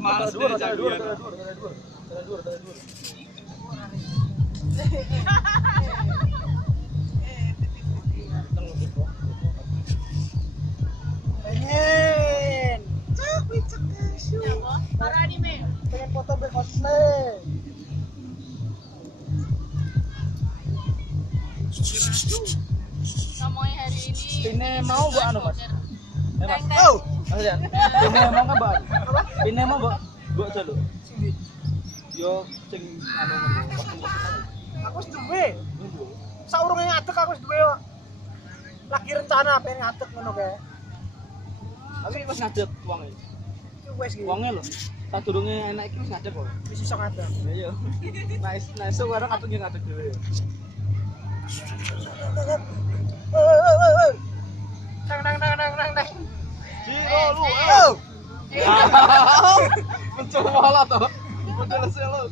Mas dua. Pengen. Para anime. Pengen foto bercosplay. Ngomongin hari ini. Ini mau buat anu, Mas? Mas. Oh, Mas Yan. Ini mau kan buat? Ini mau buat jalur. Yo sing anu Aku wis duwe. Saurunge ngadeg aku wis duwe kok. Lagi rencana pengen ngadeg ngono kae. Aku wis ngadeg wonge. Wis iki. Wonge lho. Sadurunge enak iki wis ngadeg kok. Wis iso ngadeg. Iya. Nice bareng aku ngadeg dhewe ya. Nang. Jiro lu. Oh. Mencoba lah toh. Menjelaskan lu.